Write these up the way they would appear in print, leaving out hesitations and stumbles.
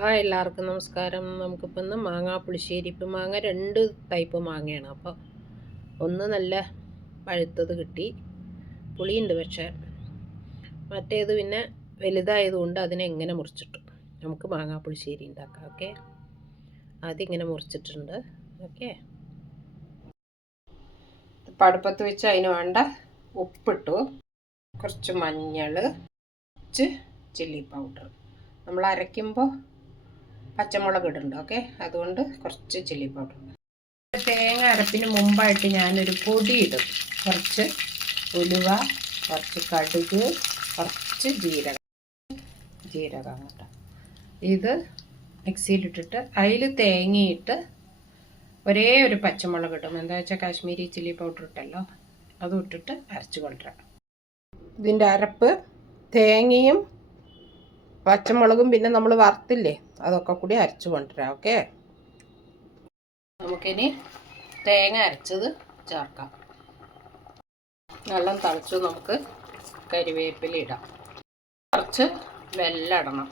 Hi എല്ലാവർക്കും നമസ്കാരം. നമുക്കിപ്പോൾ ഇന്ന് മാങ്ങാ പുളിശ്ശേരി. ഇപ്പം മാങ്ങ 2 ടൈപ്പ് മാങ്ങയാണ്. അപ്പോൾ ഒന്ന് നല്ല പഴുത്തത് കിട്ടി, പുളിയുണ്ട്, പക്ഷേ മറ്റേത് പിന്നെ വലുതായതുകൊണ്ട് അതിനെ എങ്ങനെ മുറിച്ചിട്ടു. നമുക്ക് മാങ്ങാ പുളിശ്ശേരി ഉണ്ടാക്കാം. ഓക്കെ, ആദ്യം ഇങ്ങനെ മുറിച്ചിട്ടുണ്ട്. ഓക്കെ, ഇപ്പം അടുപ്പത്ത് വെച്ച് അതിന് വേണ്ട ഉപ്പിട്ടു, കുറച്ച് മഞ്ഞൾ, കുറച്ച് ചില്ലി പൗഡർ. നമ്മൾ അരയ്ക്കുമ്പോൾ പച്ചമുളക് ഇടുന്നുണ്ട്. ഓക്കെ, അതുകൊണ്ട് കുറച്ച് ചില്ലി പൗഡർ. തേങ്ങ അരപ്പിന് മുമ്പായിട്ട് ഞാനൊരു പൊടി ഇടും. കുറച്ച് ഉലുവ, കുറച്ച് കടുക്, കുറച്ച് ജീരകം കേട്ടോ. ഇത് മിക്സിയിലിട്ടിട്ട് അതിൽ തേങ്ങയിട്ട് ഒരേ ഒരു പച്ചമുളക് ഇടും. എന്താ വെച്ചാൽ കാശ്മീരി ചില്ലി പൗഡർ ഇട്ടല്ലോ, അതും ഇട്ടിട്ട് അരച്ച് കൊണ്ടുവരാം. ഇതിൻ്റെ അരപ്പ് തേങ്ങയും പച്ചമുളകും പിന്നെ നമ്മൾ വറുത്തില്ലേ, അതൊക്കെ കൂടി അരച്ച് കൊണ്ടുവരാം. ഓക്കെ, നമുക്കിനി തേങ്ങ അരച്ചത് ചേർക്കാം. വെള്ളം തിളച്ച് നമുക്ക് കരിവേപ്പില ഇടാം. കുറച്ച് വെല്ലം ഇടണം.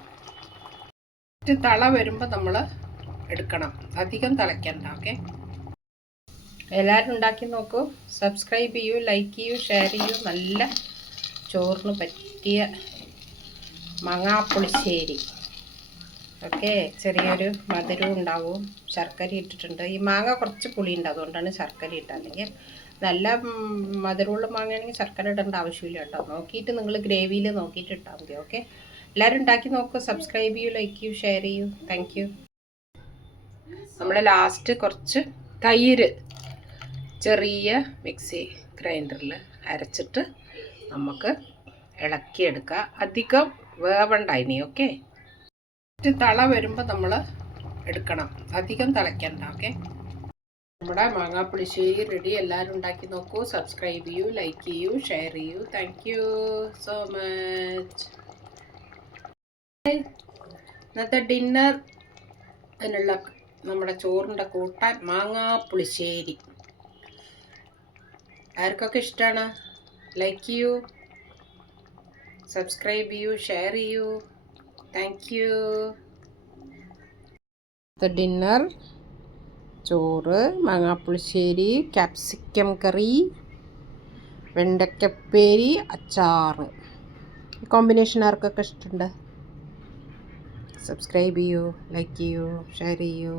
തള വരുമ്പോൾ നമ്മൾ എടുക്കണം, അധികം തിളയ്ക്കണ്ട. ഓക്കെ, എല്ലാവരും ഉണ്ടാക്കി നോക്കൂ. സബ്സ്ക്രൈബ് ചെയ്യൂ, ലൈക്ക് ചെയ്യൂ, ഷെയർ ചെയ്യൂ. നല്ല ചോറിന് പറ്റിയ മാങ്ങാപ്പുളിശ്ശേരി. ഓക്കെ, ചെറിയൊരു മധുരവും ഉണ്ടാവും. ശർക്കര ഇട്ടിട്ടുണ്ട്. ഈ മാങ്ങ കുറച്ച് പുളിയുണ്ട്, അതുകൊണ്ടാണ് ശർക്കര ഇട്ടത്. അല്ലെങ്കിൽ നല്ല മധുരമുള്ള മാങ്ങയാണെങ്കിൽ ശർക്കര ഇടേണ്ട ആവശ്യമില്ല കേട്ടോ. നോക്കിയിട്ട് നിങ്ങൾ ഗ്രേവിയിൽ നോക്കിയിട്ട് ഇട്ടാൽ മതി. ഓക്കെ, എല്ലാവരും ഉണ്ടാക്കി നോക്കൂ. സബ്സ്ക്രൈബ് ചെയ്യൂ, ലൈക്ക് ചെയ്യൂ, ഷെയർ ചെയ്യൂ. Thank you. നമ്മൾ ലാസ്റ്റ് കുറച്ച് തൈര് ചെറിയ മിക്സി ഗ്രൈൻഡറിൽ അരച്ചിട്ട് നമുക്ക് ഇളക്കിയെടുക്കുക. അധികം വേവണ്ട ഇനി. ഓക്കെ, തള വരുമ്പോൾ നമ്മൾ എടുക്കണം, അധികം തിളയ്ക്കണ്ട. ഓക്കെ, നമ്മുടെ മാങ്ങാപ്പുളിശ്ശേരി റെഡി. എല്ലാവരും ഉണ്ടാക്കി നോക്കൂ. സബ്സ്ക്രൈബ് ചെയ്യൂ, ലൈക്ക് ചെയ്യൂ, ഷെയർ ചെയ്യൂ. Thank you so much. ഇന്നത്തെ ഡിന്നർ അതിനുള്ള നമ്മുടെ ചോറിൻ്റെ കൂട്ടാൻ മാങ്ങാപ്പുളിശ്ശേരി. ആർക്കൊക്കെ ഇഷ്ടമാണ് ലൈക്ക് ചെയ്യൂ, സബ്സ്ക്രൈബ് ചെയ്യൂ, ഷെയർ ചെയ്യൂ. Thank you. ഡിന്നർ ചോറ്, മാങ്ങാപ്പുളിശ്ശേരി, ക്യാപ്സിക്കം കറി, വെണ്ടയ്ക്കപ്പേരി, അച്ചാറ്. കോമ്പിനേഷൻ ആർക്കൊക്കെ ഇഷ്ടമുണ്ട്? സബ്സ്ക്രൈബ് ചെയ്യൂ, ലൈക്ക് ചെയ്യൂ, ഷെയർ ചെയ്യൂ.